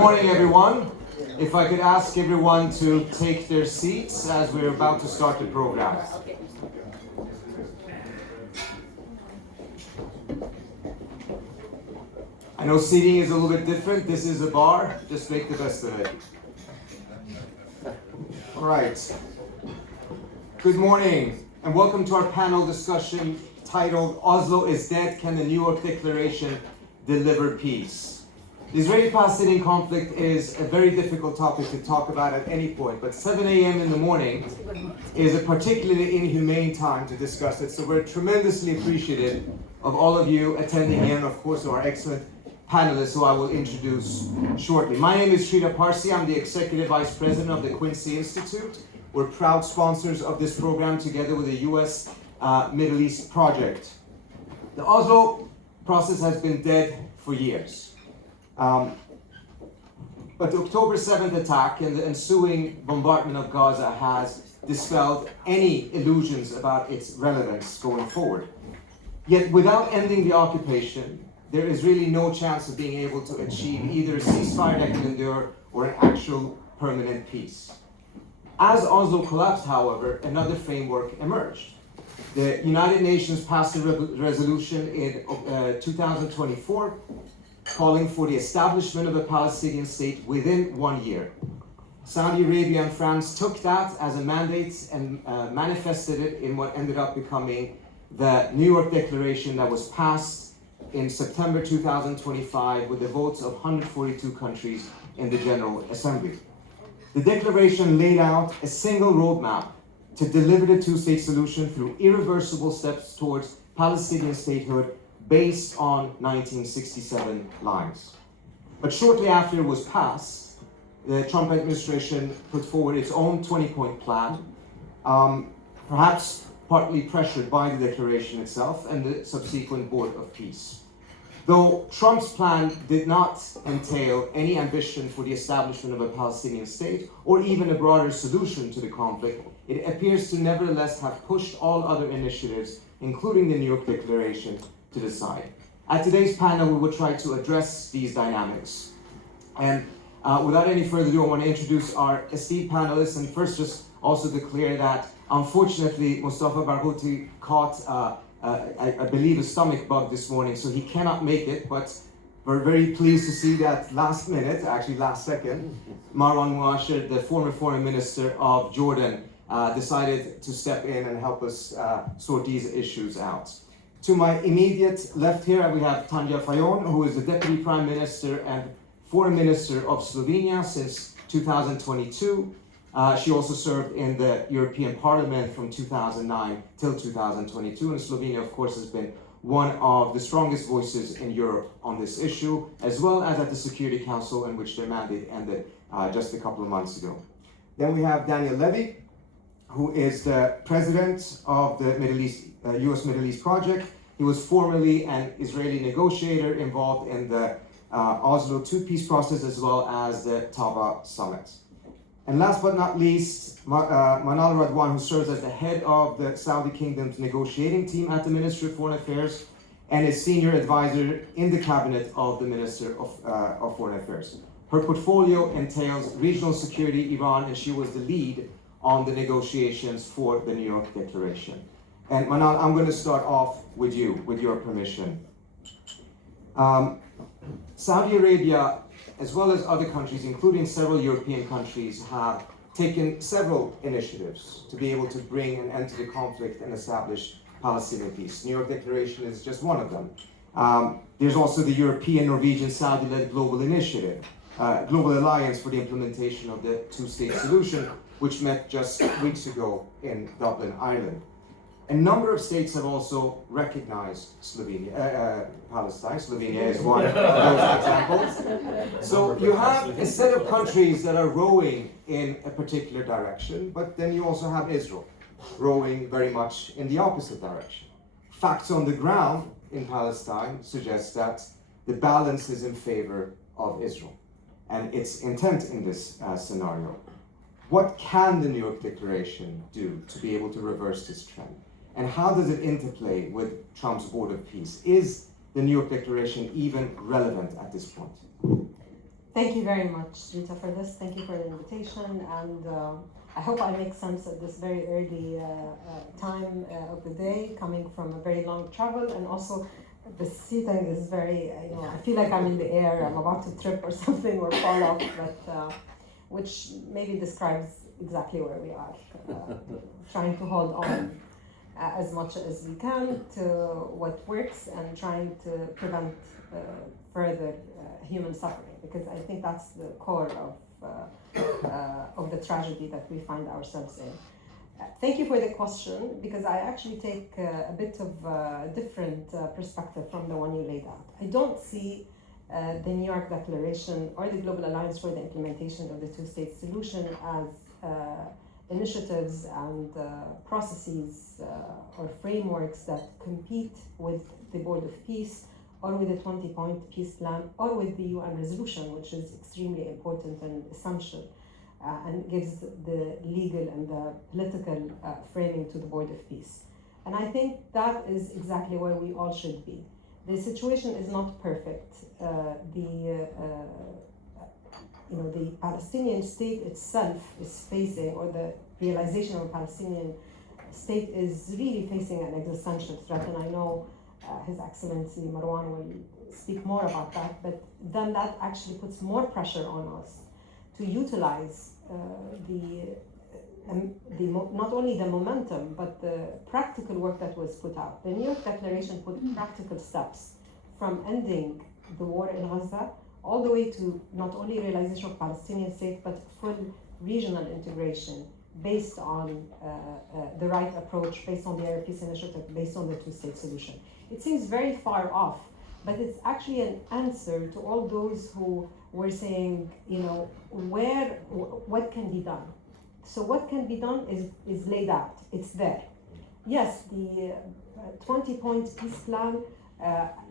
morning, everyone. If I could ask everyone to take their seats as we're about to start the program. I know seating is a little bit different. This is a bar. Just make the best of it. All right. Good morning, and welcome to our panel discussion titled Oslo is Dead, Can the New York Declaration Deliver Peace? The Israeli-Palestinian conflict is a very difficult topic to talk about at any point, but 7 a.m. in the morning is a particularly inhumane time to discuss it, so we're tremendously appreciative of all of you attending here, and of course our excellent panelists who I will introduce shortly. My name is Trita Parsi. I'm the Executive Vice President of the Quincy Institute. We're proud sponsors of this program together with the US Middle East project. The Oslo process has been dead for years. But the October 7th attack and the ensuing bombardment of Gaza has dispelled any illusions about its relevance going forward. Yet without ending the occupation, there is really no chance of being able to achieve either a ceasefire that can endure or an actual permanent peace. As Oslo collapsed, however, another framework emerged. The United Nations passed a resolution in 2024 calling for the establishment of a Palestinian state within 1 year. Saudi Arabia and France took that as a mandate and manifested it in what ended up becoming the New York Declaration that was passed in September 2025 with the votes of 142 countries in the General Assembly. The declaration laid out a single roadmap to deliver the two-state solution through irreversible steps towards Palestinian statehood based on 1967 lines. But shortly after it was passed, the Trump administration put forward its own 20-point plan, perhaps partly pressured by the declaration itself and the subsequent Board of Peace. Though Trump's plan did not entail any ambition for the establishment of a Palestinian state or even a broader solution to the conflict, it appears to nevertheless have pushed all other initiatives, including the New York Declaration, to the side. At today's panel, we will try to address these dynamics. And without any further ado, I want to introduce our esteemed panelists, and first just also declare that unfortunately Mustafa Barghouti caught I believe a stomach bug this morning, so he cannot make it, but we're very pleased to see that last minute, actually last second, Marwan Muasher, the former foreign minister of Jordan, decided to step in and help us sort these issues out. To my immediate left here, we have Tanja Fajon, who is the Deputy Prime Minister and Foreign Minister of Slovenia since 2022. She also served in the European Parliament from 2009 till 2022, and Slovenia, of course, has been one of the strongest voices in Europe on this issue, as well as at the Security Council, in which their mandate ended just a couple of months ago. Then we have Daniel Levy, who is the president of the US Middle East project. He was formerly an Israeli negotiator involved in the Oslo II peace process, as well as the Tava summit. And last but not least, Manal Radwan, who serves as the head of the Saudi Kingdom's negotiating team at the Ministry of Foreign Affairs and is senior advisor in the cabinet of the Minister of Foreign Affairs. Her portfolio entails regional security, Iran, and she was the lead on the negotiations for the New York Declaration. And Manal, I'm going to start off with you, with your permission. Saudi Arabia, as well as other countries, including several European countries, have taken several initiatives to be able to bring an end to the conflict and establish Palestinian peace. New York Declaration is just one of them. There's also the European, Norwegian, Saudi-led Global Initiative, Global Alliance for the Implementation of the Two-State Solution, which met just weeks ago in Dublin, Ireland. A number of states have also recognized Palestine. Slovenia is one of those examples. So you have a set of countries that are rowing in a particular direction, but then you also have Israel rowing very much in the opposite direction. Facts on the ground in Palestine suggest that the balance is in favor of Israel and its intent in this scenario. What can the New York Declaration do to be able to reverse this trend? And how does it interplay with Trump's Board of Peace? Is the New York Declaration even relevant at this point? Thank you very much, Trita, for this. Thank you for the invitation, and I hope I make sense at this very early time of the day, coming from a very long travel, and also the seating is very, I feel like I'm in the air, I'm about to trip or something or fall off, but which maybe describes exactly where we are, trying to hold on as much as we can to what works and trying to prevent further human suffering, because I think that's the core of the tragedy that we find ourselves in. Thank you for the question, because I actually take a bit of a different perspective from the one you laid out. I don't see the New York Declaration or the Global Alliance for the Implementation of the Two-State Solution as initiatives and processes or frameworks that compete with the Board of Peace or with the 20-point peace plan or with the UN resolution, which is extremely important and essential and gives the legal and the political framing to the Board of Peace. And I think that is exactly where we all should be. The situation is not perfect. The Palestinian state itself is facing, or the realization of a Palestinian state is really facing an existential threat, and I know His Excellency Marwan will speak more about that, but then that actually puts more pressure on us to utilize not only the momentum, but the practical work that was put out. The New York Declaration put practical steps from ending the war in Gaza all the way to not only realization of Palestinian state, but full regional integration based on the right approach, based on the Arab Peace Initiative, based on the two-state solution. It seems very far off, but it's actually an answer to all those who were saying, what can be done? So what can be done is laid out, it's there. Yes, the 20-point peace plan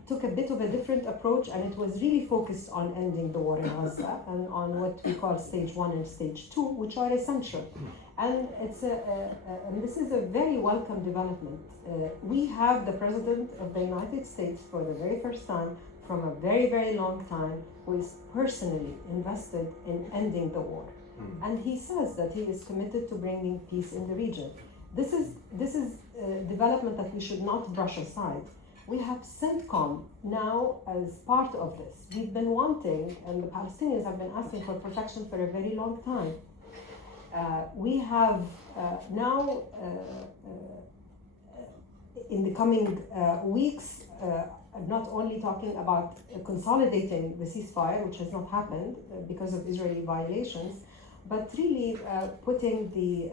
took a bit of a different approach, and it was really focused on ending the war in Gaza and on what we call stage 1 and stage 2, which are essential. And and this is a very welcome development. We have the President of the United States for the very first time from a very, very long time who is personally invested in ending the war. And he says that he is committed to bringing peace in the region. This is development that we should not brush aside. We have CENTCOM now as part of this. We've been wanting, and the Palestinians have been asking for protection for a very long time. We have now, in the coming weeks, not only talking about consolidating the ceasefire, which has not happened because of Israeli violations, but really putting the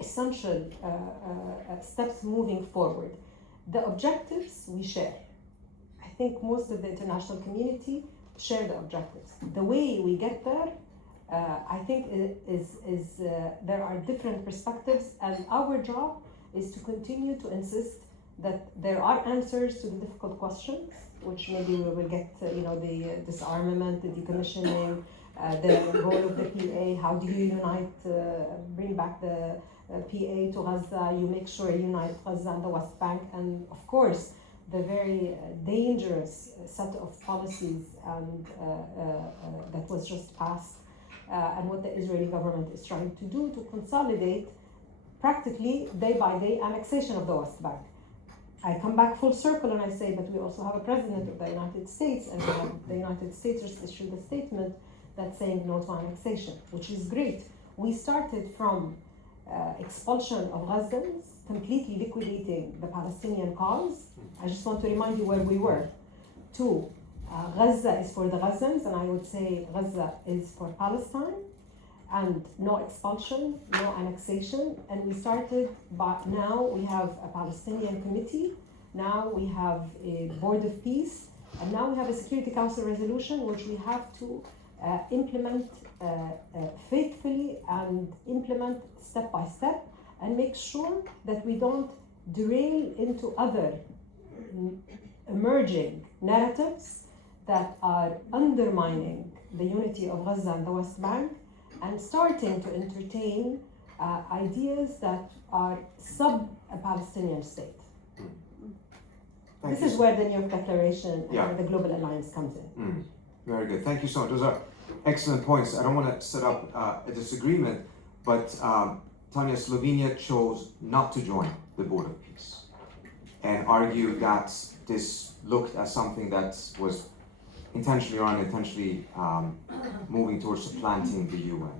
essential steps moving forward. The objectives we share. I think most of the international community share the objectives. The way we get there, I think there are different perspectives, and our job is to continue to insist that there are answers to the difficult questions, which maybe we will get, the disarmament, the decommissioning, the role of the PA, how do you unite, bring back the PA to Gaza, you make sure you unite Gaza and the West Bank, and of course, the very dangerous set of policies and that was just passed, and what the Israeli government is trying to do to consolidate practically day by day annexation of the West Bank. I come back full circle and I say, but we also have a president of the United States, and the United States just issued a statement that's saying no to annexation, which is great. We started from expulsion of Gazans, completely liquidating the Palestinian cause. I just want to remind you where we were. 2, Gaza is for the Gazans, and I would say Gaza is for Palestine, and no expulsion, no annexation. And we started, but now we have a Palestinian committee, now we have a Board of Peace, and now we have a Security Council resolution, which we have to implement faithfully and implement step by step, and make sure that we don't derail into other emerging narratives that are undermining the unity of Gaza and the West Bank, and starting to entertain ideas that are sub-Palestinian state. This is where the New York Declaration and the Global Alliance comes in. Very good. Thank you so much. Those are excellent points. I don't want to set up a disagreement, but Tanja, Slovenia chose not to join the Board of Peace and argued that this looked as something that was intentionally or unintentionally moving towards supplanting the UN.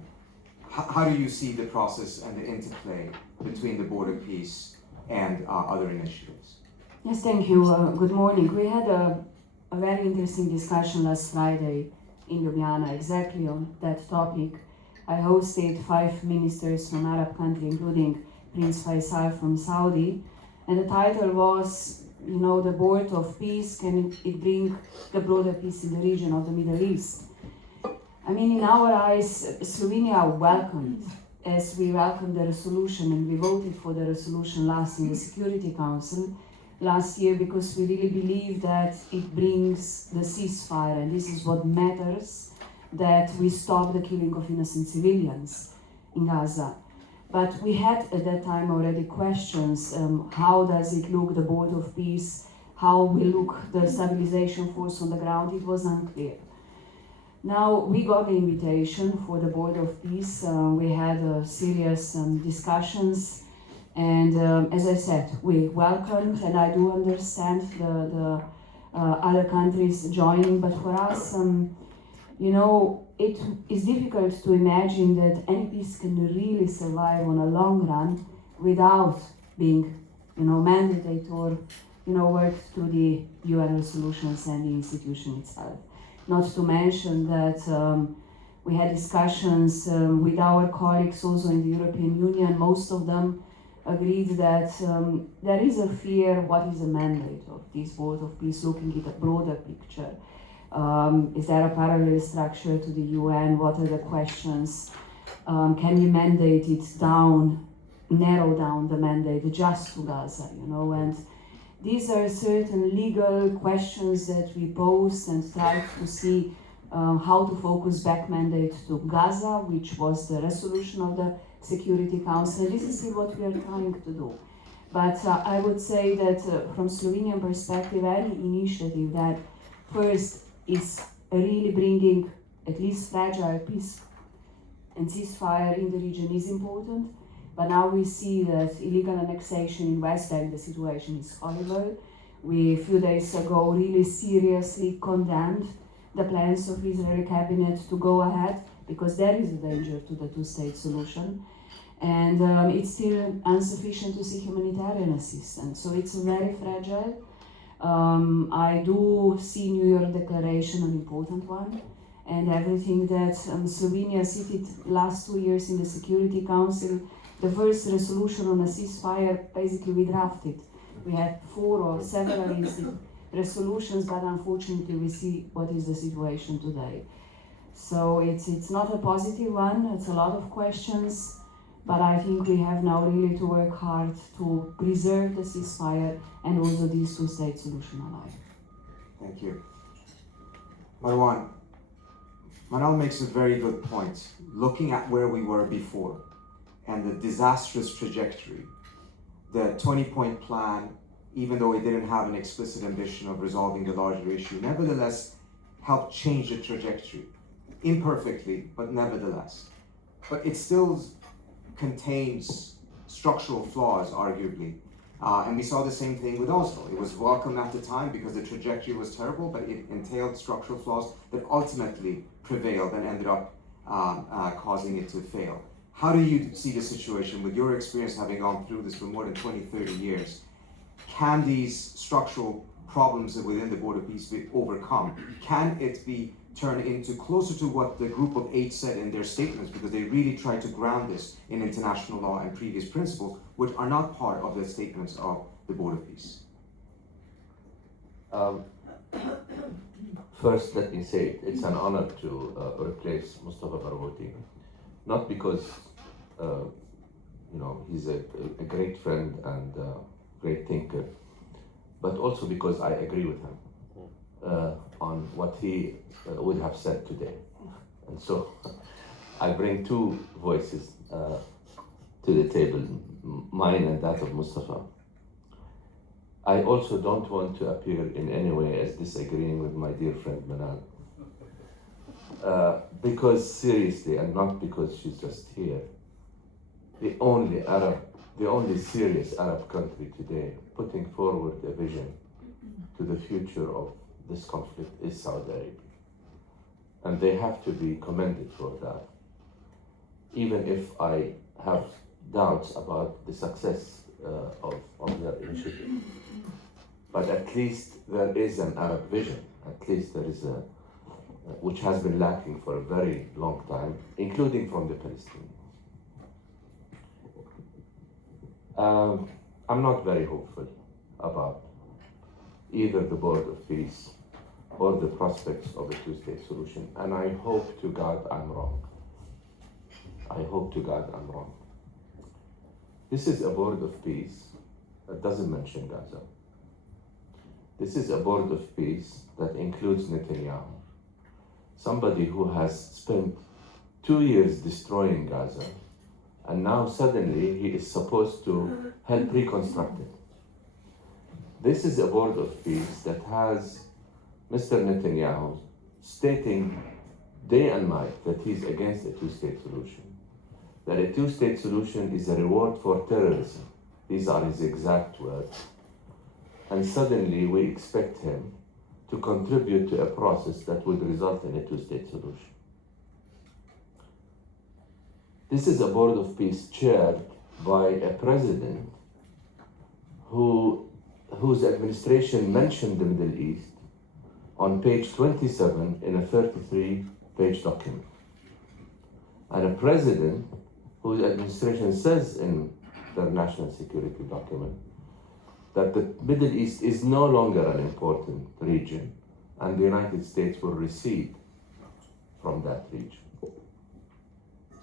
How do you see the process and the interplay between the Board of Peace and other initiatives? Yes, thank you. Good morning. We had a very interesting discussion last Friday in Ljubljana exactly on that topic. I hosted 5 ministers from Arab countries, including Prince Faisal from Saudi, and the title was, the Board of Peace, can it bring the broader peace in the region of the Middle East? I mean, in our eyes, Slovenia welcomed, as we welcomed the resolution, and we voted for the resolution last in the Security Council last year, because we really believe that it brings the ceasefire, and this is what matters, that we stop the killing of innocent civilians in Gaza. But we had at that time already questions, how does it look, the Board of Peace, how will look the stabilization force on the ground, it was unclear. Now we got the invitation for the Board of Peace, we had serious discussions, and as I said, we welcomed, and I do understand the other countries joining, but for us, it is difficult to imagine that any peace can really survive on a long run without being, mandated or, worked through the UN resolutions and the institution itself. Not to mention that we had discussions with our colleagues also in the European Union. Most of them agreed that there is a fear, what is the mandate of this Board of Peace, looking at a broader picture. Is there a parallel structure to the UN? What are the questions? Can we mandate it down, narrow down the mandate just to Gaza, and these are certain legal questions that we posed and tried to see how to focus back mandate to Gaza, which was the resolution of the Security Council. This is still what we are trying to do. But I would say that from Slovenian perspective, any initiative that first is really bringing at least fragile peace and ceasefire in the region is important. But now we see that illegal annexation in West Bank, the situation is horrible. We, a few days ago, really seriously condemned the plans of Israeli cabinet to go ahead, because there is a danger to the two-state solution. And it's still insufficient to see humanitarian assistance. So it's very fragile. I do see New York Declaration an important one, and everything that Slovenia seated last 2 years in the Security Council, the first resolution on a ceasefire, basically we drafted. We had 4 or several resolutions, but unfortunately we see what is the situation today. So it's not a positive one, it's a lot of questions, but I think we have now really to work hard to preserve the ceasefire and also this two-state solution alive. Thank you. Marwan, Manal makes a very good point. Looking at where we were before and the disastrous trajectory, the 20-point plan, even though it didn't have an explicit ambition of resolving the larger issue, nevertheless helped change the trajectory. Imperfectly, but nevertheless. But it still contains structural flaws, arguably. And we saw the same thing with Oslo. It was welcome at the time because the trajectory was terrible, but it entailed structural flaws that ultimately prevailed and ended up causing it to fail. How do you see the situation with your experience having gone through this for more than 20, 30 years? Can these structural problems within the Board of Peace be overcome? Can it be turned into closer to what the Group of 8 said in their statements, because they really tried to ground this in international law and previous principles, which are not part of the statements of the Board of Peace? First, let me say it's an honor to replace Mustafa Barghouti, not because he's a great friend and great thinker, but also because I agree with him on what he would have said today. And so I bring 2 voices to the table, mine and that of Mustafa. I also don't want to appear in any way as disagreeing with my dear friend Manal. because seriously, and not because she's just here, the only serious Arab country today putting forward a vision to the future of this conflict is Saudi Arabia. And they have to be commended for that, even if I have doubts about the success of their initiative. But at least there is an Arab vision, at least there is a, which has been lacking for a very long time, including from the Palestinians. I'm not very hopeful about either the Board of Peace or the prospects of a two-state solution, and I hope to God I'm wrong. I hope to God I'm wrong. This is a Board of Peace that doesn't mention Gaza. This is a Board of Peace that includes Netanyahu, somebody who has spent 2 years destroying Gaza, and now suddenly he is supposed to help reconstruct it. This is a Board of Peace that has Mr. Netanyahu stating day and night that he's against a two-state solution, that a two-state solution is a reward for terrorism. These are his exact words. And suddenly we expect him to contribute to a process that would result in a two-state solution. This is a Board of Peace chaired by a president whose administration mentioned the Middle East on page 27 in a 33-page document. And a president whose administration says in their national security document that the Middle East is no longer an important region and the United States will recede from that region.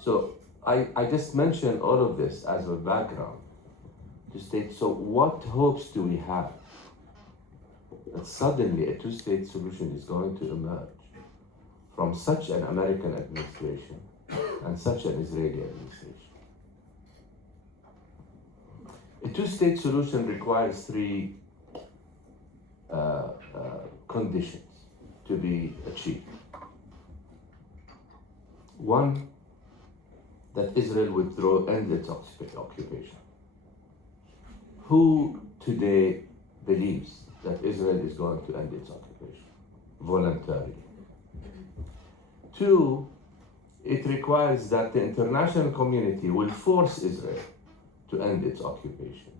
So I just mentioned all of this as a background to state, so what hopes do we have that suddenly a two-state solution is going to emerge from such an American administration and such an Israeli administration? A two-state solution requires three conditions to be achieved. One, that Israel withdraw and its occupation. Who today believes that Israel is going to end its occupation voluntarily? Two, it requires that the international community will force Israel to end its occupation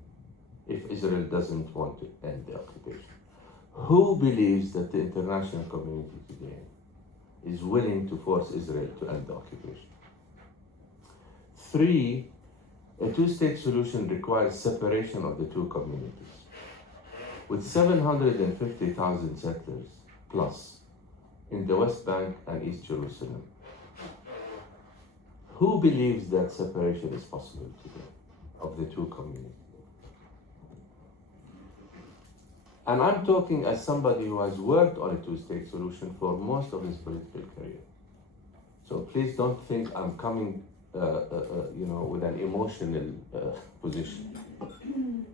if Israel doesn't want to end the occupation. Who believes that the international community today is willing to force Israel to end the occupation? Three, a two-state solution requires separation of the two communities. With 750,000 settlers plus in the West Bank and East Jerusalem, who believes that separation is possible today of the two communities? And I'm talking as somebody who has worked on a two-state solution for most of his political career. So please don't think I'm coming with an emotional position.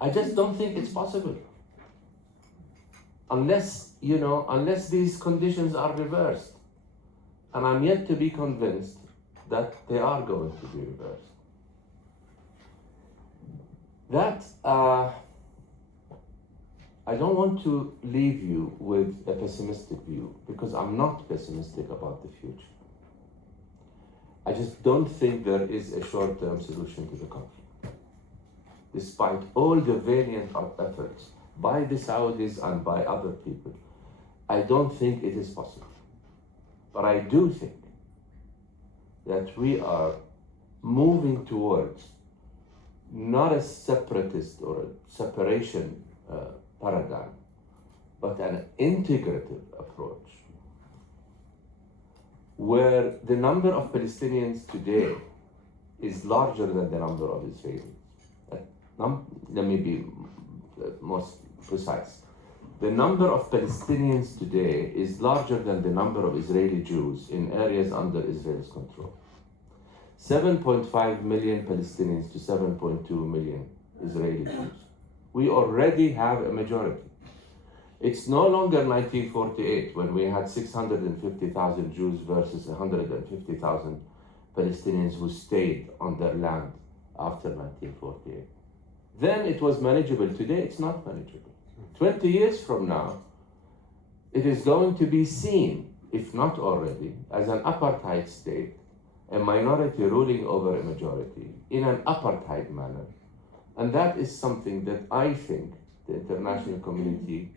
I just don't think it's possible. Unless these conditions are reversed. And I'm yet to be convinced that they are going to be reversed. That, I don't want to leave you with a pessimistic view, because I'm not pessimistic about the future. I just don't think there is a short-term solution to the conflict. Despite all the valiant efforts by the Saudis and by other people, I don't think it is possible. But I do think that we are moving towards not a separatist or a separation paradigm, but an integrative approach, where the number of Palestinians today is larger than the number of Israelis. Let me be more precise. The number of Palestinians today is larger than the number of Israeli Jews in areas under Israel's control. 7.5 million Palestinians to 7.2 million Israeli Jews. We already have a majority. It's no longer 1948 when we had 650,000 Jews versus 150,000 Palestinians who stayed on their land after 1948. Then it was manageable. Today it's not manageable. 20 years from now, it is going to be seen, if not already, as an apartheid state, a minority ruling over a majority in an apartheid manner. And that is something that I think the international community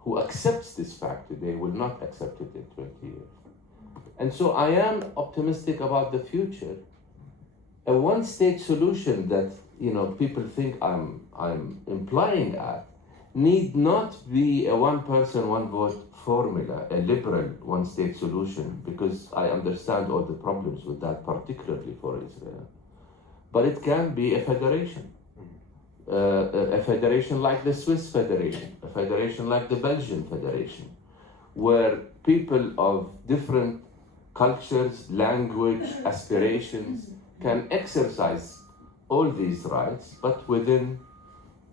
who accepts this fact today will not accept it in 20 years. And so I am optimistic about the future. A one-state solution that people think I'm implying at need not be a one-person, one-vote formula, a liberal one-state solution, because I understand all the problems with that, particularly for Israel. But it can be a federation. A federation like the Swiss Federation, a federation like the Belgian Federation, where people of different cultures, language, aspirations can exercise all these rights, but within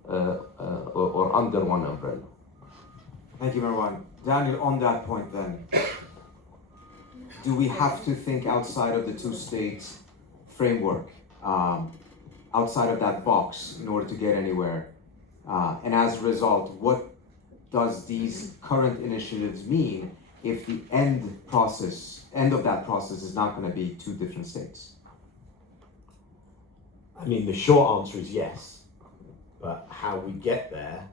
or under one umbrella. Thank you, Marwan. Daniel, on that point then, do we have to think outside of the two-state framework, outside of that box in order to get anywhere? And as a result, what does these current initiatives mean if the end of that process is not going to be two different states? I mean, the short answer is yes, but how we get there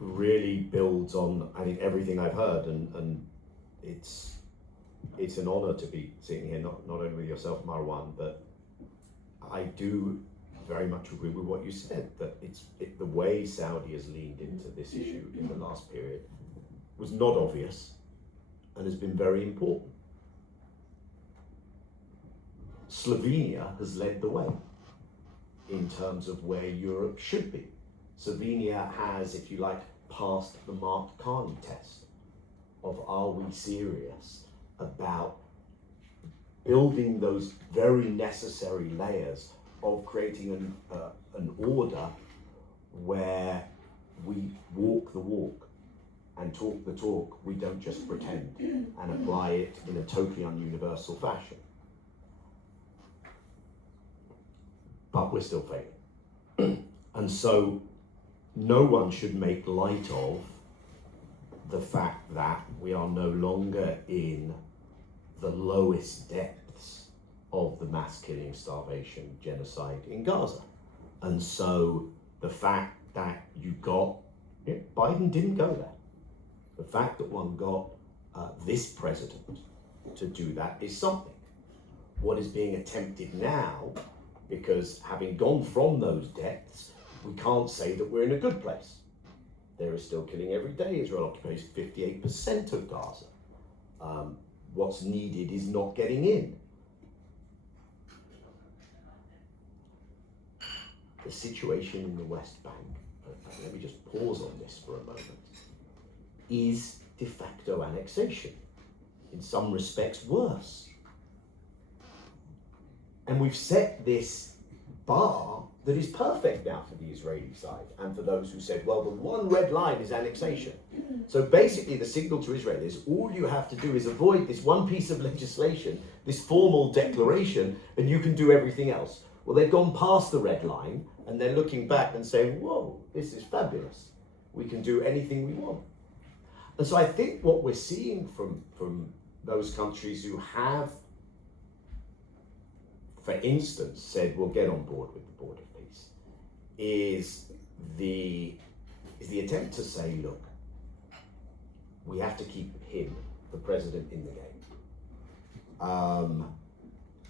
really builds on, I think, everything I've heard, and it's an honor to be sitting here, not only with yourself, Marwan, but I do very much agree with what you said, that the way Saudi has leaned into this issue in the last period was not obvious and has been very important. Slovenia has led the way in terms of where Europe should be. Slovenia has, if you like, passed the Mark Carney test of are we serious about building those very necessary layers of creating an order where we walk the walk and talk the talk. We don't just pretend and apply it in a totally ununiversal fashion. But we're still failing. And so no one should make light of the fact that we are no longer in the lowest depths of the mass killing, starvation, genocide in Gaza. And so the fact that Biden didn't go there. The fact that one got this president to do that is something. What is being attempted now, because having gone from those depths, we can't say that we're in a good place. There is still killing every day. Israel occupies 58% of Gaza. What's needed is not getting in. The situation in the West Bank, let me just pause on this for a moment, is de facto annexation. In some respects, worse. And we've set this bar that is perfect now for the Israeli side and for those who said, well, the one red line is annexation. So basically the signal to Israel is all you have to do is avoid this one piece of legislation, this formal declaration, and you can do everything else. Well, they've gone past the red line and they're looking back and saying, whoa, this is fabulous. We can do anything we want. And so I think what we're seeing from those countries who have, for instance, said we'll get on board with the Board of Peace, is the attempt to say, look, we have to keep him, the president, in the game.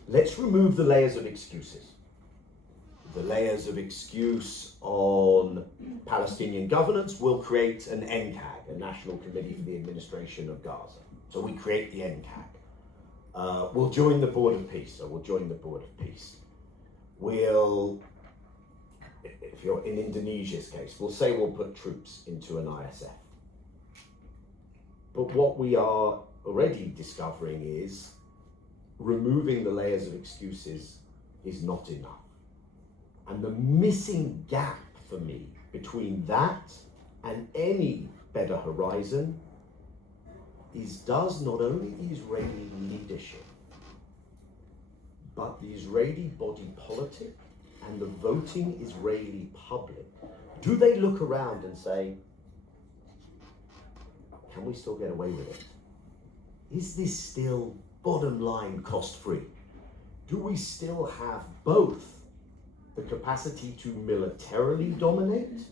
Let's remove the layers of excuses. The layers of excuse on Palestinian governance will create an NCAG, a National Committee for the Administration of Gaza. So we create the NCAG. We'll join the Board of Peace, so we'll join the Board of Peace. We'll, if you're in Indonesia's case, we'll say we'll put troops into an ISF. But what we are already discovering is removing the layers of excuses is not enough. And the missing gap for me between that And any better horizon does not only the Israeli leadership, but the Israeli body politic and the voting Israeli public. Do they look around and say, can we still get away with it? Is this still bottom line cost free? Do we still have both the capacity to militarily dominate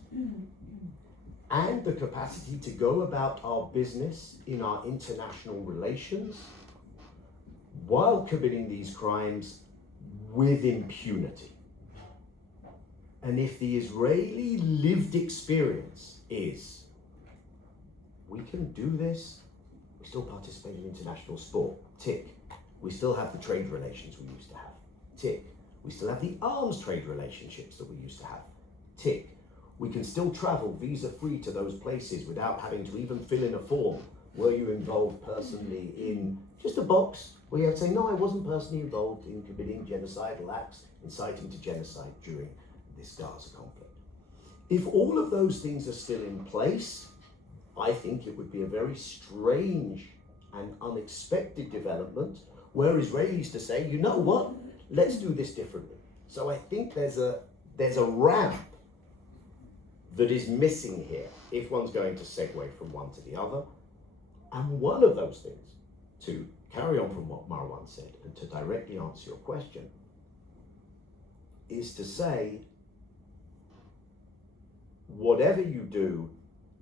and the capacity to go about our business in our international relations while committing these crimes with impunity? And if the Israeli lived experience is, we can do this, we still participate in international sport, tick. We still have the trade relations we used to have, tick. We still have the arms trade relationships that we used to have, tick. We can still travel visa-free to those places without having to even fill in a form. Were you involved personally in just a box where you have to say, no, I wasn't personally involved in committing genocidal acts, inciting to genocide during this Gaza conflict. If all of those things are still in place, I think it would be a very strange and unexpected development where Israelis to say, you know what, let's do this differently. So I think there's a ramp that is missing here if one's going to segue from one to the other. And one of those things, to carry on from what Marwan said and to directly answer your question, is to say, whatever you do,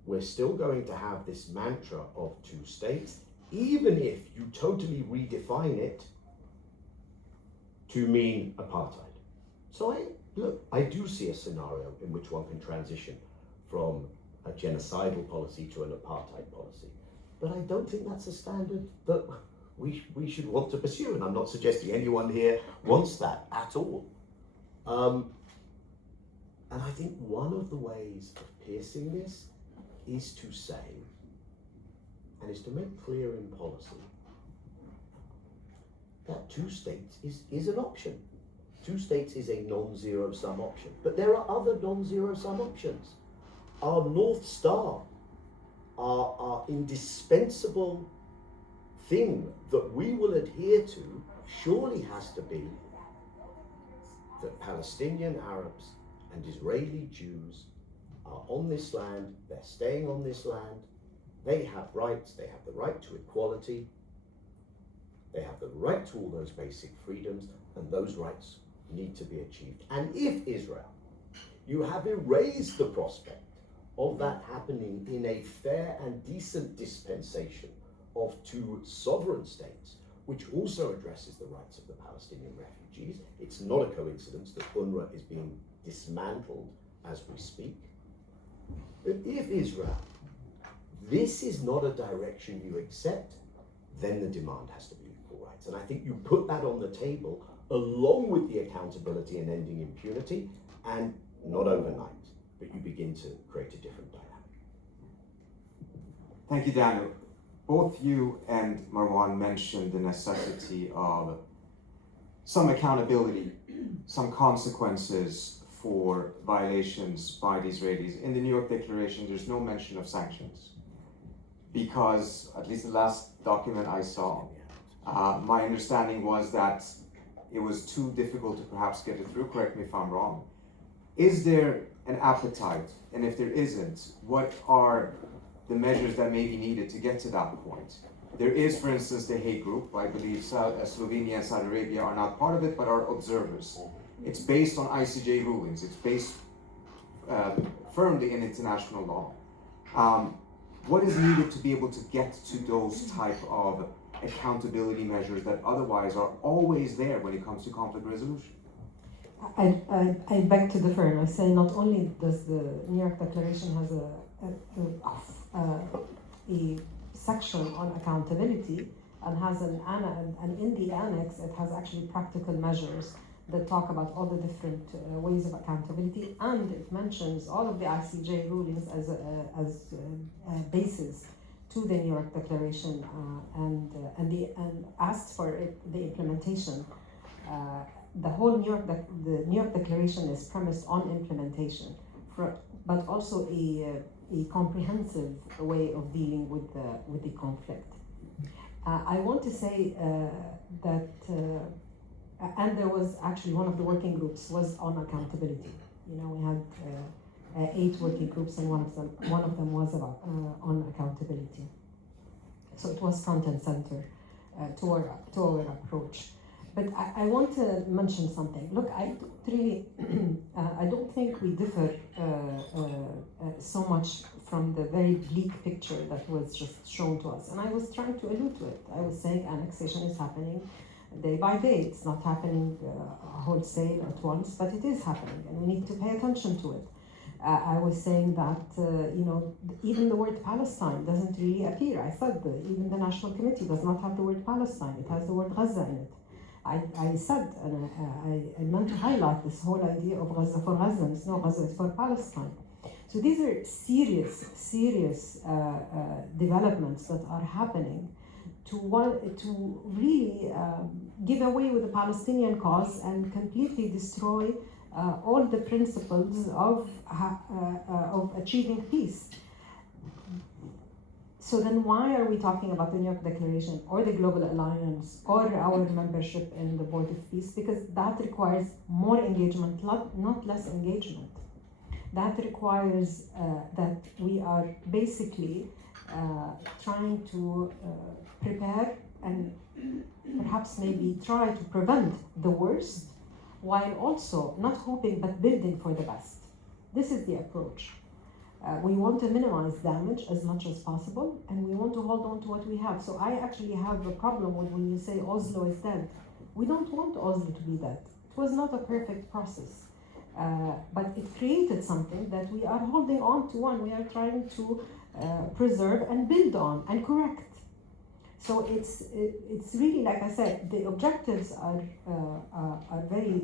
we're still going to have this mantra of two states, even if you totally redefine it to mean apartheid. So I do see a scenario in which one can transition from a genocidal policy to an apartheid policy. But I don't think that's a standard that we should want to pursue, and I'm not suggesting anyone here wants that at all. And I think one of the ways of piercing this is to say, and is to make clear in policy, that two states is an option. Two states is a non-zero sum option, but there are other non-zero sum options. Our North Star, our indispensable thing that we will adhere to surely has to be that Palestinian Arabs and Israeli Jews are on this land, they're staying on this land, they have rights, they have the right to equality, they have the right to all those basic freedoms, and those rights need to be achieved. And if Israel, you have erased the prospect of that happening in a fair and decent dispensation of two sovereign states, which also addresses the rights of the Palestinian refugees. It's not a coincidence that UNRWA is being dismantled as we speak. But if Israel, this is not a direction you accept, then the demand has to be equal rights. And I think you put that on the table along with the accountability and ending impunity, and not overnight, but you begin to create a different dynamic. Thank you, Daniel. Both you and Marwan mentioned the necessity of some accountability, some consequences for violations by the Israelis. In the New York Declaration, there's no mention of sanctions, because at least the last document I saw, my understanding was that it was too difficult to perhaps get it through. Correct me if I'm wrong. Is there an appetite? And if there isn't, what are the measures that may be needed to get to that point? There is, for instance, the Hague Group. I believe Slovenia and Saudi Arabia are not part of it, but are observers. It's based on ICJ rulings. It's based firmly in international law. What is needed to be able to get to those type of accountability measures that otherwise are always there when it comes to conflict resolution? I beg to differ, and I say not only does the New York Declaration has a section on accountability and has and in the annex it has actually practical measures that talk about all the different ways of accountability, and it mentions all of the ICJ rulings as a basis to the New York Declaration, and asks for the implementation. The whole New York Declaration is premised on implementation, but also a a comprehensive way of dealing with the conflict. I want to say that, and there was actually one of the working groups was on accountability. You know, we had 8 working groups, and one of them was about on accountability. So it was front and center to our approach. But I want to mention something. Look, I don't think we differ so much from the very bleak picture that was just shown to us. And I was trying to allude to it. I was saying annexation is happening day by day. It's not happening wholesale at once, but it is happening, and we need to pay attention to it. I was saying that, you know, even the word Palestine doesn't really appear. I said even the National Committee does not have the word Palestine. It has the word Gaza in it. I said, and I meant to highlight this whole idea of Gaza for Gazans, no, Gaza is for Palestine. So these are serious developments that are happening to really give away with the Palestinian cause and completely destroy all the principles of achieving peace. So then why are we talking about the New York Declaration or the Global Alliance or our membership in the Board of Peace? Because that requires more engagement, not less engagement. That requires that we are basically trying to prepare and perhaps maybe try to prevent the worst, while also not hoping but building for the best. This is the approach. We want to minimize damage as much as possible, and we want to hold on to what we have. So I actually have a problem with when you say Oslo is dead. We don't want Oslo to be dead. It was not a perfect process, but it created something that we are holding on to, and we are trying to preserve and build on and correct. So it's really, like I said, the objectives are very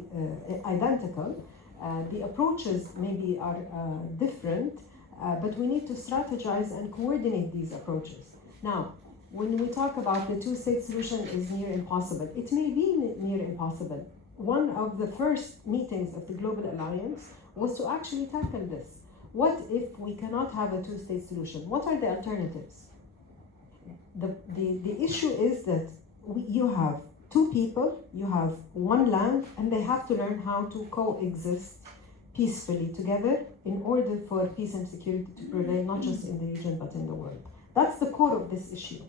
identical. The approaches maybe are different, but we need to strategize and coordinate these approaches. Now, when we talk about the two-state solution is near impossible, it may be near impossible. One of the first meetings of the Global Alliance was to actually tackle this. What if we cannot have a two-state solution? What are the alternatives? The issue is that you have two people, you have one land, and they have to learn how to coexist peacefully together in order for peace and security to prevail, not just in the region but in the world. That's the core of this issue.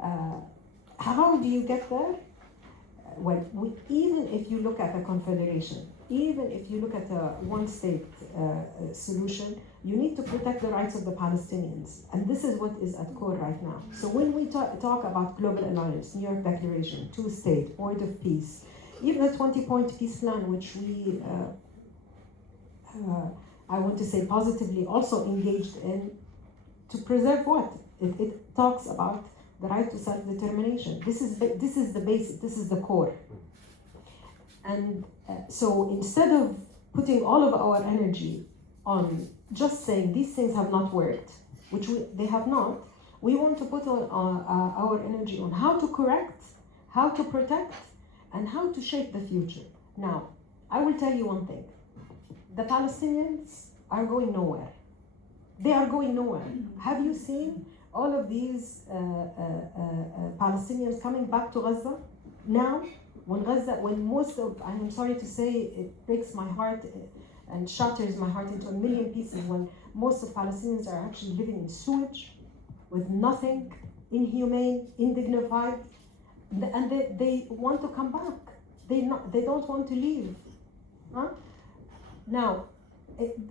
How do you get there? Well, even if you look at a confederation, even if you look at a one-state solution, you need to protect the rights of the Palestinians. And this is what is at core right now. So when we talk about Global Alliance, New York Declaration, two-state, Board of Peace, even the 20-point peace plan, which we, I want to say positively, also engaged in, to preserve what? It talks about the right to self-determination. This is the basic, this is the core. And so instead of putting all of our energy on just saying these things have not worked, which they have not, we want to put our energy on how to correct, how to protect, and how to shape the future. Now, I will tell you one thing. The Palestinians are going nowhere. They are going nowhere. Have you seen all of these Palestinians coming back to Gaza? Now, when most of, I'm sorry to say, it breaks my heart and shatters my heart into a million pieces when most of Palestinians are actually living in sewage with nothing, inhumane, undignified, and they want to come back. They don't want to leave. Huh? Now,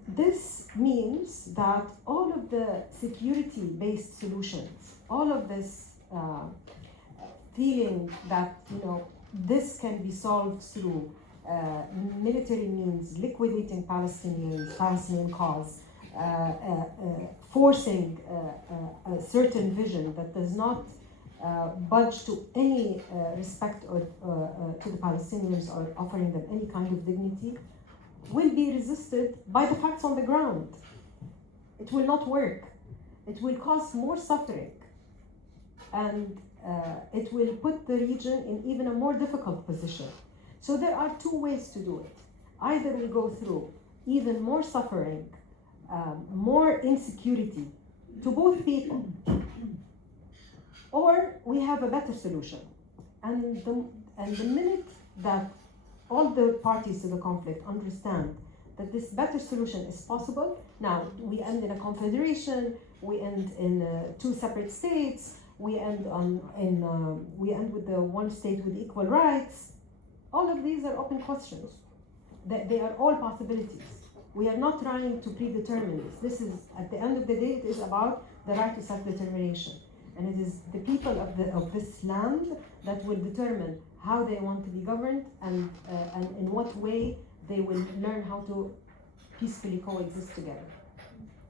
this means that all of the security-based solutions, all of this feeling that, you know, this can be solved through military means, liquidating Palestinian cause, forcing a certain vision that does not budge to any respect or to the Palestinians or offering them any kind of dignity, will be resisted by the facts on the ground. It will not work. It will cause more suffering, and it will put the region in even a more difficult position. So there are two ways to do it. Either we go through even more suffering more insecurity to both people, or we have a better solution. And the minute that all the parties to the conflict understand that this better solution is possible, now we end in a confederation, we end in two separate states, we end with the one state with equal rights. All of these are open questions. They are all possibilities. We are not trying to predetermine this. This is, at the end of the day, it is about the right to self-determination. And it is the people of this land that will determine how they want to be governed and in what way they will learn how to peacefully coexist together.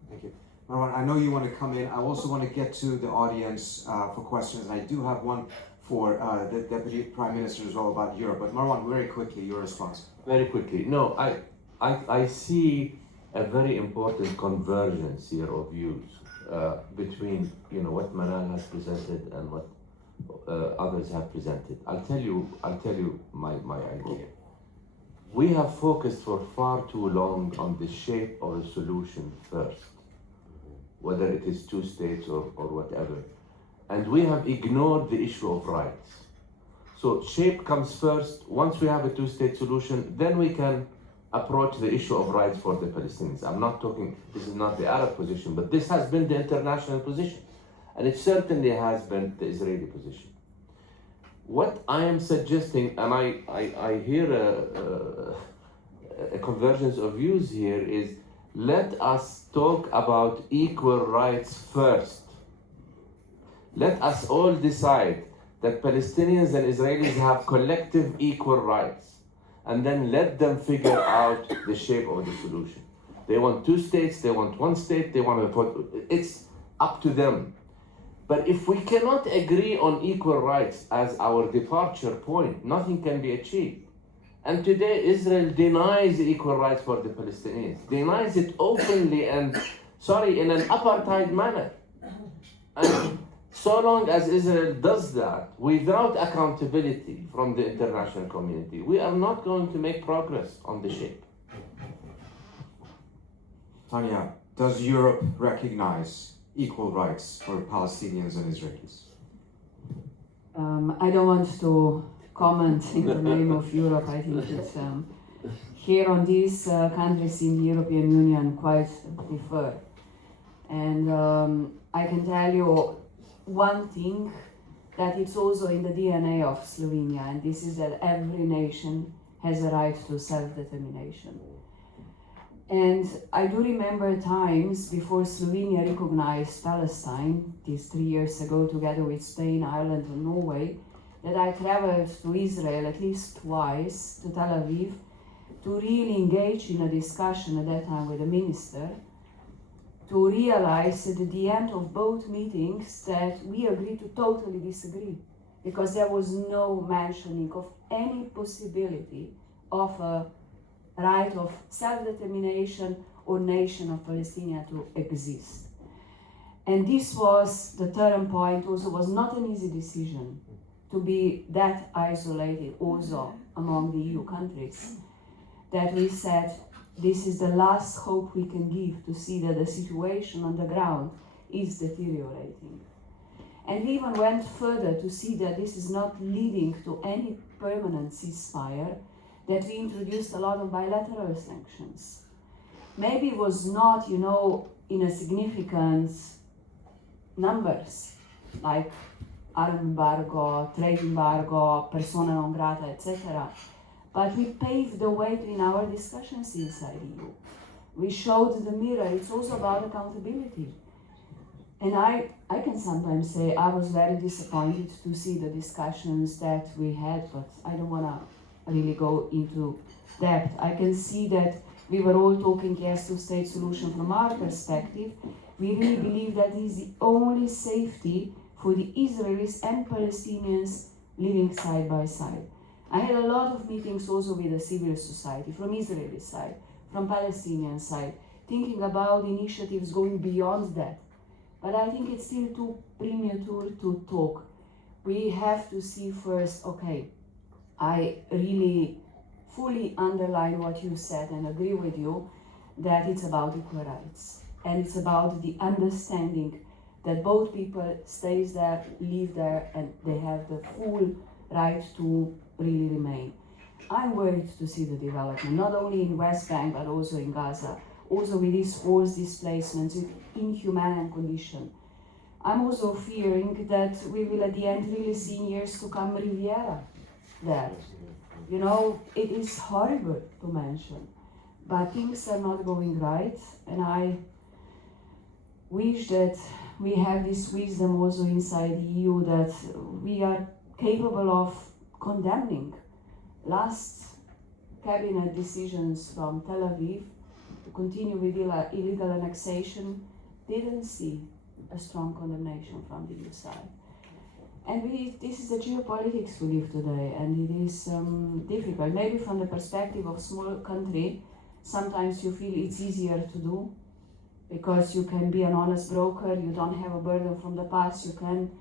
Thank you. Marwan, I know you want to come in. I also want to get to the audience for questions. I do have one for the Deputy Prime Minister as well about Europe. But Marwan, very quickly, your response. Very quickly. No, I see a very important convergence here of views between what Manal has presented and what others have presented. I'll tell you my idea. We have focused for far too long on the shape of a solution first, whether it is two states or whatever, and we have ignored the issue of rights. So shape comes first. Once we have a two-state solution, then we can approach the issue of rights for the Palestinians. I'm not talking, this is not the Arab position, but this has been the international position, and it certainly has been the Israeli position. What I am suggesting, and I hear a convergence of views here, is let us talk about equal rights first. Let us all decide that Palestinians and Israelis have collective equal rights, and then let them figure out the shape of the solution. They want two states, they want one state, they want to, it's up to them. But if we cannot agree on equal rights as our departure point, nothing can be achieved. And today Israel denies equal rights for the Palestinians, denies it openly and, in an apartheid manner. And so long as Israel does that without accountability from the international community, we are not going to make progress on the shape. Tanja, does Europe recognize equal rights for Palestinians and Israelis? I don't want to comment in the name of Europe. I think it's here on these countries in the European Union quite differ. And I can tell you one thing, that it's also in the DNA of Slovenia, and this is that every nation has a right to self-determination. And I do remember times before Slovenia recognized Palestine, these 3 years ago, together with Spain, Ireland and Norway, that I traveled to Israel at least twice, to Tel Aviv, to really engage in a discussion at that time with the minister, to realize that at the end of both meetings that we agreed to totally disagree, because there was no mentioning of any possibility of a right of self-determination or nation of Palestine to exist. And this was the turning point. Also was not an easy decision to be that isolated also among the EU countries, that we said this is the last hope we can give to see that the situation on the ground is deteriorating. And we even went further to see that this is not leading to any permanent ceasefire, that we introduced a lot of bilateral sanctions. Maybe it was not, in a significant numbers, like arm embargo, trade embargo, persona non grata, etc. But we paved the way in our discussions inside EU. We showed the mirror. It's also about accountability. And I can sometimes say I was very disappointed to see the discussions that we had, but I don't want to really go into depth. I can see that we were all talking yes to state solution from our perspective. We really believe that is the only safety for the Israelis and Palestinians living side by side. I had a lot of meetings also with the civil society, from Israeli side, from Palestinian side, thinking about initiatives going beyond that. But I think it's still too premature to talk. We have to see first, okay, I really fully underline what you said and agree with you, that it's about equal rights, and it's about the understanding that both people stays there, live there, and they have the full right to really remain. I'm worried to see the development, not only in West Bank, but also in Gaza, also with these forced displacements, with inhumane condition. I'm also fearing that we will at the end really see in years to come Riviera there. You know, it is horrible to mention, but things are not going right, and I wish that we have this wisdom also inside the EU, that we are capable of condemning last cabinet decisions from Tel Aviv to continue with illegal annexation didn't see a strong condemnation from the EU side. And this is the geopolitics we live today, and it is difficult. Maybe from the perspective of small country, sometimes you feel it's easier to do because you can be an honest broker, you don't have a burden from the past, you can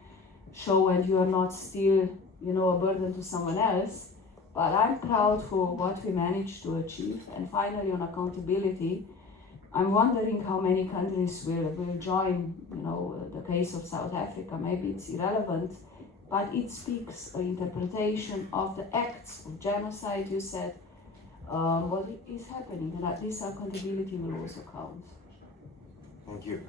show and you are not still, you know, a burden to someone else. But I'm proud for what we managed to achieve. And finally, on accountability, I'm wondering how many countries will join, you know, the case of South Africa. Maybe it's irrelevant, but it speaks an interpretation of the acts of genocide, you said, what is happening, and that this accountability will also count. Thank you.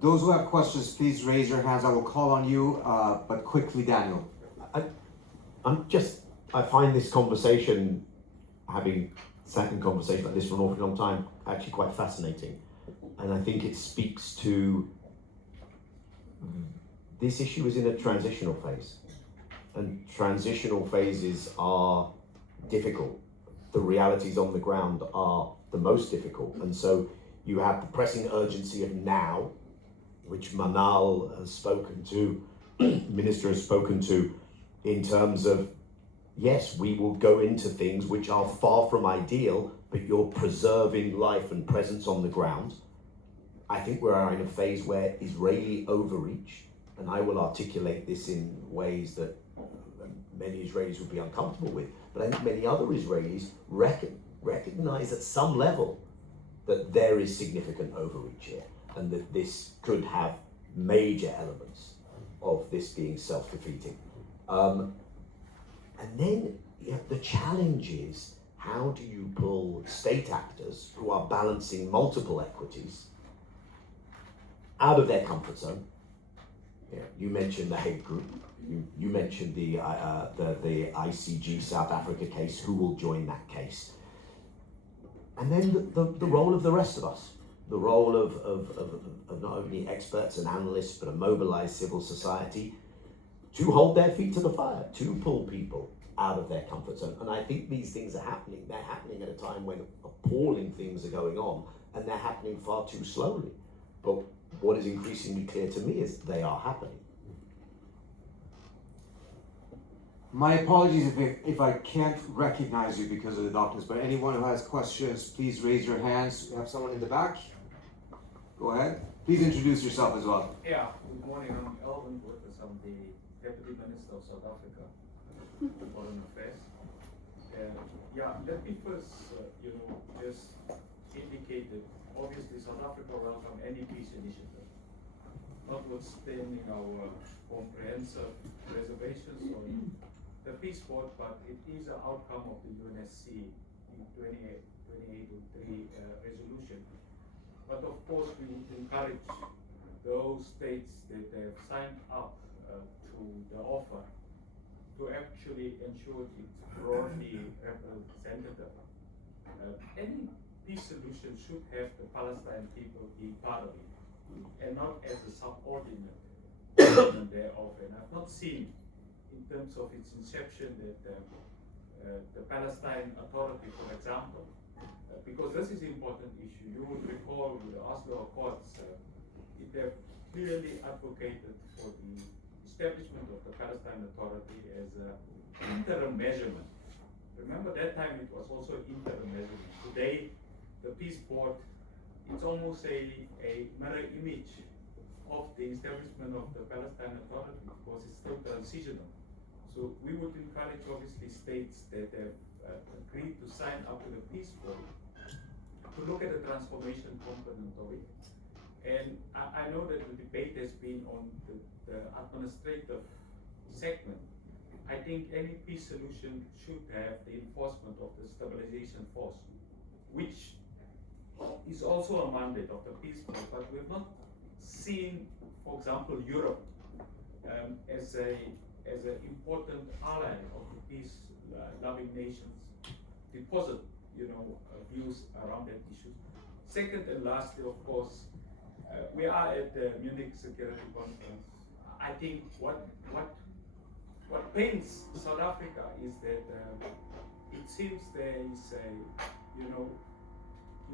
Those who have questions, please raise your hands. I will call on you, but quickly, Daniel. I find this conversation, having sat in conversation like this for an awfully long time, actually quite fascinating. And I think it speaks to this issue is in a transitional phase. And transitional phases are difficult. The realities on the ground are the most difficult. And so you have the pressing urgency of now, which Manal has spoken to, the minister has spoken to, in terms of, yes, we will go into things which are far from ideal, but you're preserving life and presence on the ground. I think we are in a phase where Israeli overreach, and I will articulate this in ways that many Israelis would be uncomfortable with, but I think many other Israelis recognize at some level that there is significant overreach here, and that this could have major elements of this being self-defeating. And then the challenge is, how do you pull state actors who are balancing multiple equities out of their comfort zone? You mentioned the Hague Group, you mentioned the ICG South Africa case, who will join that case? And then the role of the rest of us, the role of not only experts and analysts, but a mobilized civil society to hold their feet to the fire, to pull people out of their comfort zone. And I think these things are happening. They're happening at a time when appalling things are going on, and they're happening far too slowly. But what is increasingly clear to me is they are happening. My apologies if I can't recognize you because of the darkness, but anyone who has questions, please raise your hands. We have someone in the back. Go ahead. Please introduce yourself as well. Yeah, good morning. I'm Elvin Waters. I'm the Deputy Minister of South Africa for Foreign Affairs. Let me first, just indicate that obviously South Africa welcomes any peace initiative, notwithstanding our comprehensive reservations on the peace board, but it is an outcome of the UNSC 2803 resolution. But of course, we would encourage those states that have signed up to the offer to actually ensure it's broadly representative. Any peace solution should have the Palestinian people be part of it, and not as a subordinate element thereof. And I've not seen, in terms of its inception, that the Palestine Authority, for example, because this is an important issue. You would recall the Oslo Accords, it have clearly advocated for the establishment of the Palestine Authority as an interim measurement. Remember that time it was also an interim measurement. Today, the peace board, it's almost a mirror image of the establishment of the Palestine Authority, because it's still transitional. So we would encourage obviously states that have agreed to sign up to the peace board to look at the transformation component of it. And I know that the debate has been on the administrative segment. I think any peace solution should have the enforcement of the stabilization force, which is also a mandate of the peace force, but we have not seen, for example, Europe as an important ally of the peace-loving nations deposit, views around that issue. Second and lastly, of course, we are at the Munich Security Conference. I think what pains South Africa is that it seems there is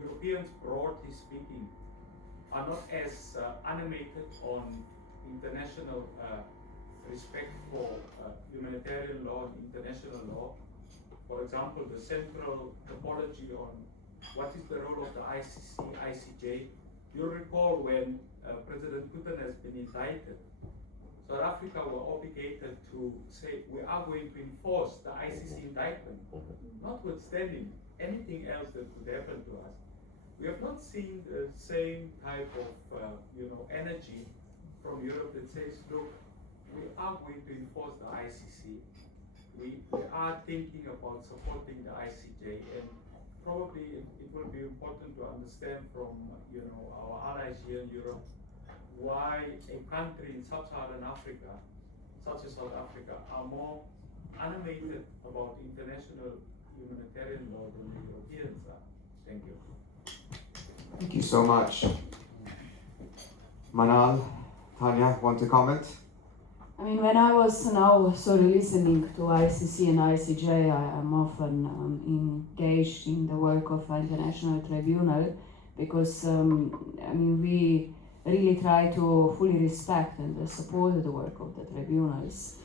Europeans, broadly speaking, are not as animated on international respect for humanitarian law and international law. For example, the central topology on what is the role of the ICC, ICJ. You'll recall when President Putin has been indicted, South Africa were obligated to say we are going to enforce the ICC indictment, notwithstanding anything else that could happen to us. We have not seen the same type of energy from Europe that says, look, we are going to enforce the ICC. We are thinking about supporting the ICJ, and probably it will be important to understand from our allies here in Europe why a country in sub-Saharan Africa, such as South Africa, are more animated about international humanitarian law than the Europeans are. Thank you. Thank you so much. Manal, Tanja, want to comment? I mean, when I was now sort of listening to ICC and ICJ, I am often engaged in the work of International Tribunal because, we really try to fully respect and support the work of the tribunals.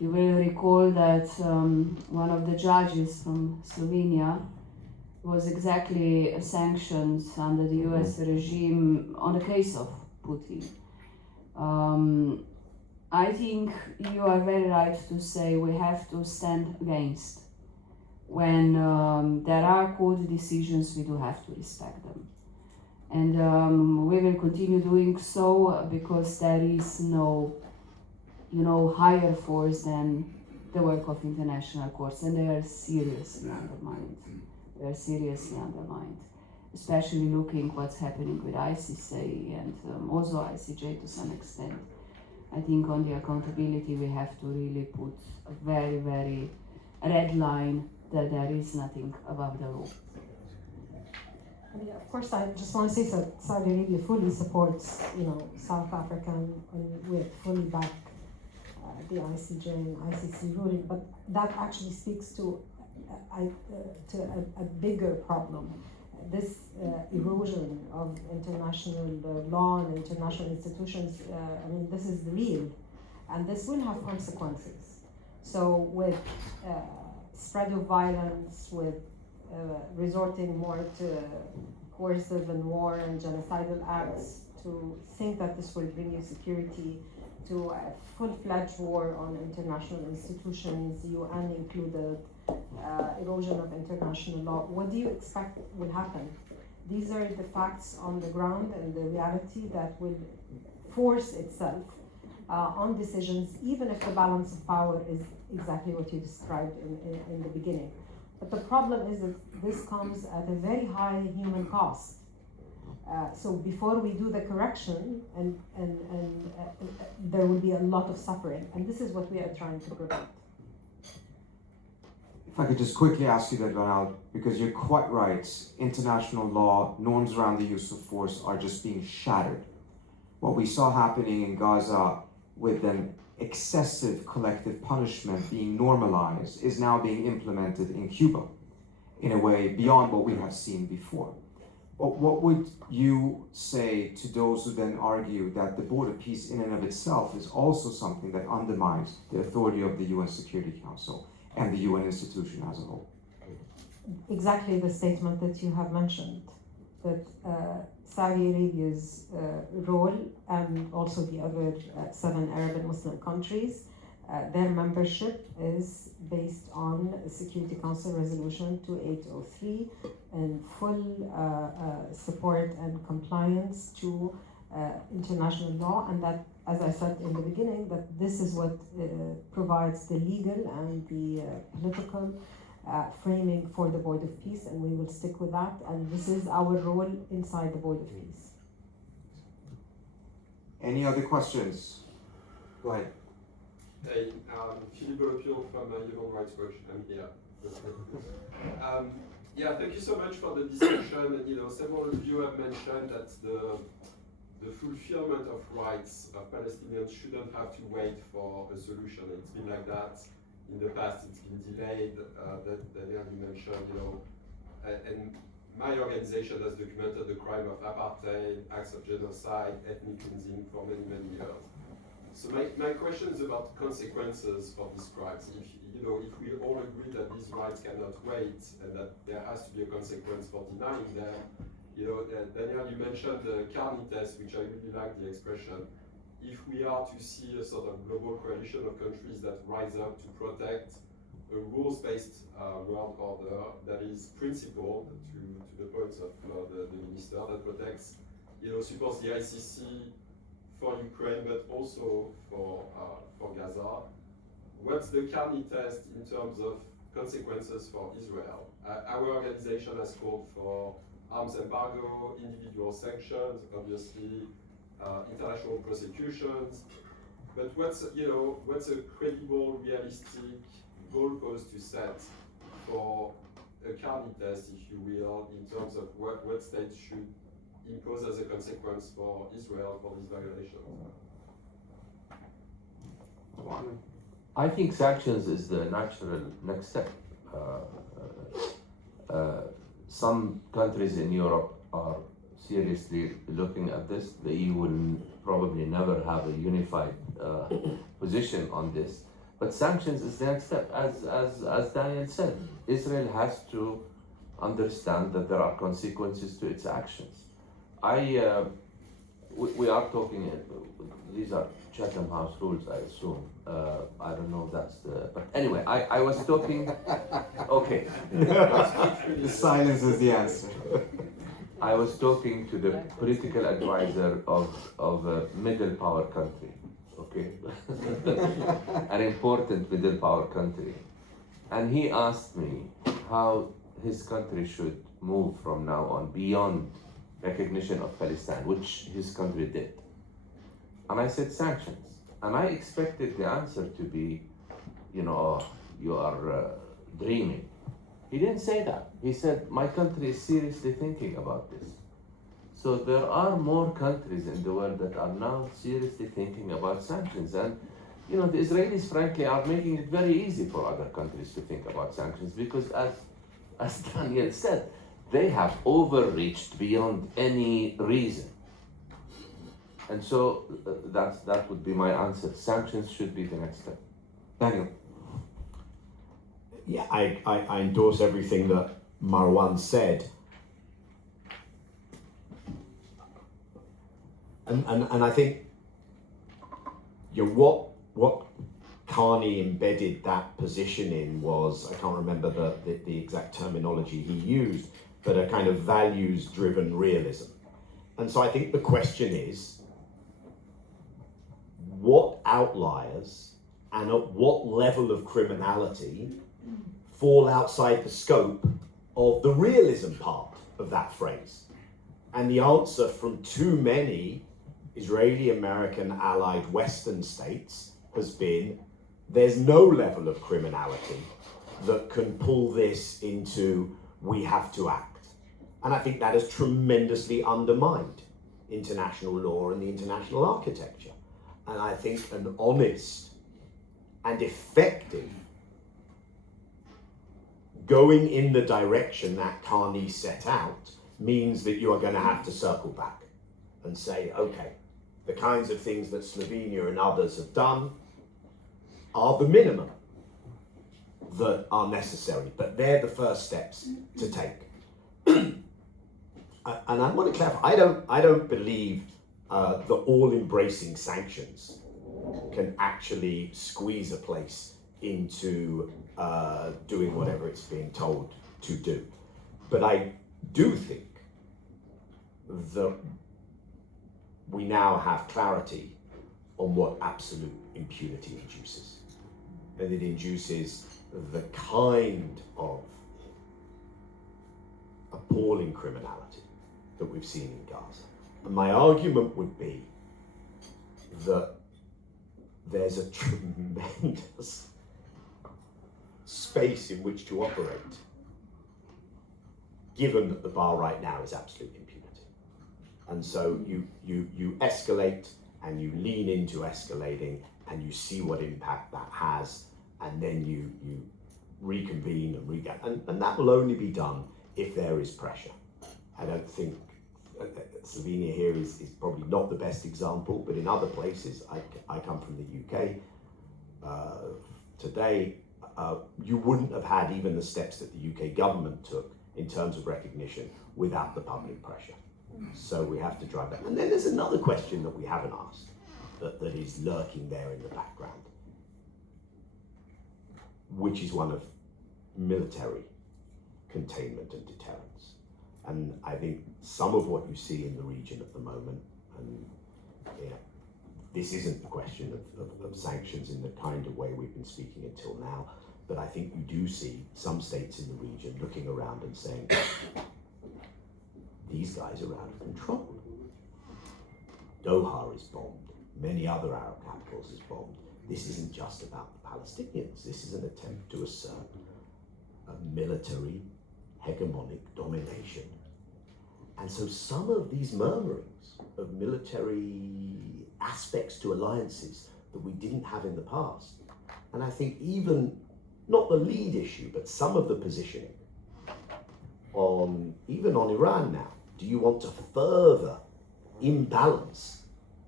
You will recall that one of the judges from Slovenia was exactly sanctioned under the US regime on the case of Putin. I think you are very right to say we have to stand against. When there are court decisions, we do have to respect them. And we will continue doing so because there is no, higher force than the work of international courts, and they are seriously undermined. They are seriously undermined, especially looking what's happening with ICC and also ICJ to some extent. I think on the accountability we have to really put a very, very red line that there is nothing above the law. Yeah, of course, I just want to say that Saudi Arabia fully supports, South Africa, and we fully back the ICJ and ICC ruling. But that actually speaks to a bigger problem. This erosion of international law and international institutions, this is real, and this will have consequences. So with spread of violence, with resorting more to coercive and war and genocidal acts, to think that this will bring you security, to a full-fledged war on international institutions, UN included, erosion of international law. What do you expect will happen? These are the facts on the ground and the reality that will force itself on decisions, even if the balance of power is exactly what you described in the beginning. But the problem is that this comes at a very high human cost. So before we do the correction, and there will be a lot of suffering, and this is what we are trying to prevent. If I could just quickly ask you that, Manal, because you're quite right. International law, norms around the use of force are just being shattered. What we saw happening in Gaza with an excessive collective punishment being normalized is now being implemented in Cuba in a way beyond what we have seen before. But what would you say to those who then argue that the border peace in and of itself is also something that undermines the authority of the UN Security Council and the UN institution as a whole? Exactly the statement that you have mentioned, that Saudi Arabia's role, and also the other 7 Arab and Muslim countries, Their membership is based on Security Council Resolution 2803 and full support and compliance to international law, and that, as I said in the beginning, that this is what provides the legal and the political framing for the Board of Peace, and we will stick with that, and this is our role inside the Board of Peace. Any other questions? Go ahead. Hey, Philippe Lopion from Human Rights Watch. I'm here. Yeah, thank you so much for the discussion. And, several of you have mentioned that the fulfillment of rights of Palestinians shouldn't have to wait for a solution. It's been like that in the past. It's been delayed. Daniel, you mentioned, and my organization has documented the crime of apartheid, acts of genocide, ethnic cleansing for many, many years. So my question is about consequences for these crimes. If we all agree that these rights cannot wait and that there has to be a consequence for denying them, Daniel, you mentioned the Carney test, which I really like the expression. If we are to see a sort of global coalition of countries that rise up to protect a rules-based world order that is principled to the points of the minister, that protects, supports the ICC for Ukraine, but also for Gaza. What's the Carney test in terms of consequences for Israel? Our organization has called for arms embargo, individual sanctions, obviously international prosecutions. But what's a credible, realistic goalpost to set for a Carney test, if you will, in terms of what states should impose as a consequence for Israel for these violations? I think sanctions is the natural next step. Some countries in Europe are seriously looking at this. The EU will probably never have a unified position on this. But sanctions is the next step. As Daniel said, Israel has to understand that there are consequences to its actions. We are talking, these are Chatham House rules, I assume. I don't know if that's but anyway, I was talking, okay. The silence is the answer. I was talking to the political advisor of a middle power country, okay? An important middle power country. And he asked me how his country should move from now on beyond recognition of Palestine, which his country did. And I said sanctions. And I expected the answer to be, you are dreaming. He didn't say that. He said, my country is seriously thinking about this. So there are more countries in the world that are now seriously thinking about sanctions. And, the Israelis, frankly, are making it very easy for other countries to think about sanctions because, as Daniel said, they have overreached beyond any reason. And so that would be my answer. Sanctions should be the next step. Daniel. Yeah, I endorse everything that Marwan said. And I think what Carney embedded that position in was, I can't remember the exact terminology he used, but a kind of values-driven realism. And so I think the question is, what outliers and at what level of criminality fall outside the scope of the realism part of that phrase? And the answer from too many Israeli, American, allied Western states has been, there's no level of criminality that can pull this into, we have to act. And I think that has tremendously undermined international law and the international architecture. And I think an honest and effective going in the direction that Carney set out means that you are going to have to circle back and say, okay, the kinds of things that Slovenia and others have done are the minimum that are necessary, but they're the first steps to take. And I want to clarify, I don't believe the all-embracing sanctions can actually squeeze a place into doing whatever it's being told to do. But I do think that we now have clarity on what absolute impunity induces. And it induces the kind of appalling criminality that we've seen in Gaza. And my argument would be that there's a tremendous space in which to operate, given that the bar right now is absolute impunity. And so you escalate and you lean into escalating and you see what impact that has, and then you reconvene and that will only be done if there is pressure. I don't think Slovenia here is probably not the best example, but in other places, I come from the UK, today, you wouldn't have had even the steps that the UK government took in terms of recognition without the public pressure. So we have to drive that. And then there's another question that we haven't asked that is lurking there in the background, which is one of military containment and deterrence. And I think some of what you see in the region at the moment, and this isn't the question of sanctions in the kind of way we've been speaking until now, but I think you do see some states in the region looking around and saying, these guys are out of control. Doha is bombed. Many other Arab capitals is bombed. This isn't just about the Palestinians. This is an attempt to assert a military hegemonic domination. And so some of these murmurings of military aspects to alliances that we didn't have in the past, and I think even, not the lead issue, but some of the positioning even on Iran now. Do you want to further imbalance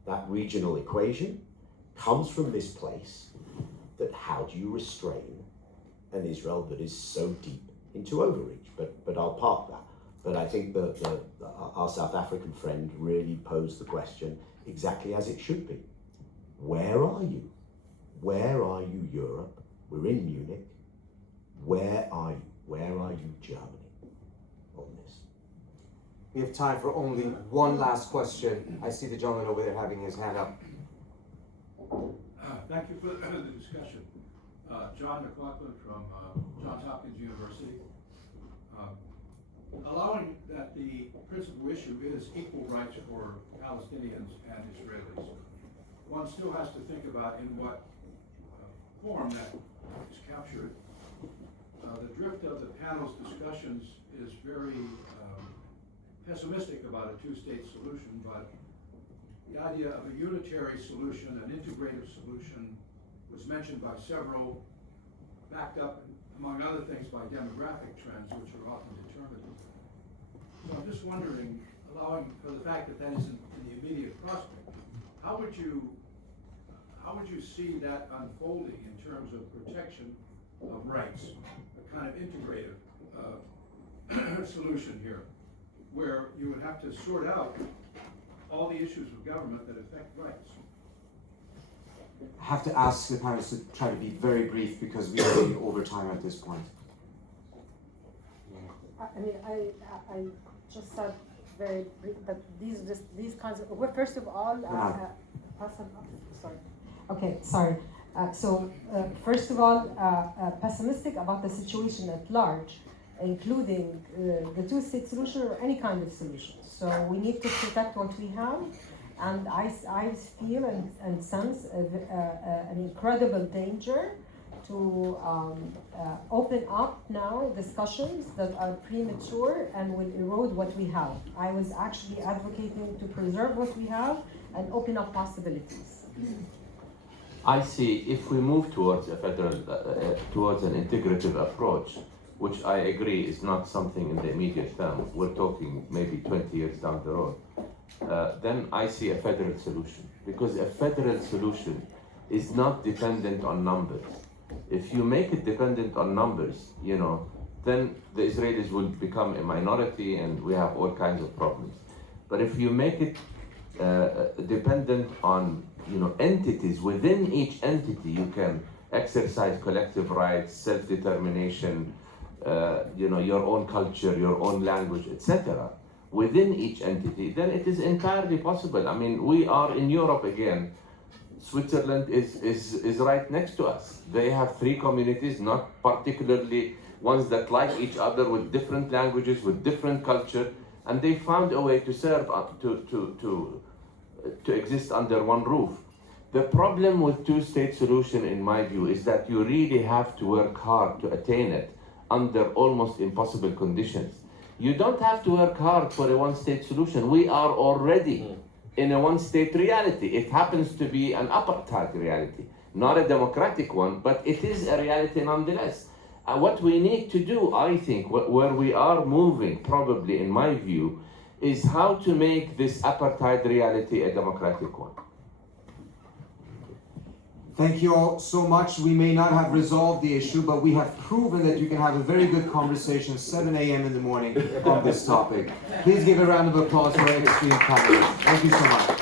that regional equation? Comes from this place that how do you restrain an Israel that is so deep into overreach? But I'll park that. But I think our South African friend really posed the question exactly as it should be. Where are you? Where are you, Europe? We're in Munich. Where are you? Where are you, Germany, on this? We have time for only one last question. I see the gentleman over there having his hand up. Thank you for the discussion. John McLaughlin from Johns Hopkins University. Allowing that the principal issue is equal rights for Palestinians and Israelis, one still has to think about in what form that is captured. The drift of the panel's discussions is very pessimistic about a two-state solution, but the idea of a unitary solution, an integrative solution, was mentioned by several, backed up, among other things, by demographic trends, which are often determinative. So I'm just wondering, allowing for the fact that that isn't in the immediate prospect, how would you see that unfolding in terms of protection of rights, a kind of integrative solution here, where you would have to sort out all the issues of government that affect rights? I have to ask the panelists to try to be very brief because we are going over time at this point. I mean, I just said very brief, but these kinds of, well, first of all, sorry. Okay, sorry. First of all, pessimistic about the situation at large, including the two-state solution or any kind of solution. So we need to protect what we have, and I feel and sense an incredible danger to open up now discussions that are premature and will erode what we have. I was actually advocating to preserve what we have and open up possibilities. I see if we move towards a federal, towards an integrative approach, which I agree is not something in the immediate term, we're talking maybe 20 years down the road, then I see a federal solution. Because a federal solution is not dependent on numbers. If you make it dependent on numbers, then the Israelis will become a minority and we have all kinds of problems. But if you make it dependent on entities. Within each entity, you can exercise collective rights, self-determination, your own culture, your own language, etc. Within each entity, then it is entirely possible. I mean, we are in Europe again. Switzerland is right next to us. They have 3 communities, not particularly ones that like each other, with different languages, with different culture, and they found a way to serve up to exist under one roof. The problem with two-state solution, in my view, is that you really have to work hard to attain it under almost impossible conditions. You don't have to work hard for a one-state solution. We are already in a one-state reality. It happens to be an apartheid reality, not a democratic one, but it is a reality nonetheless. What we need to do, I think, where we are moving, probably in my view, is how to make this apartheid reality a democratic one. Thank you all so much. We may not have resolved the issue, but we have proven that you can have a very good conversation 7 a.m. in the morning on this topic. Please give a round of applause for our extreme panelists. Thank you so much.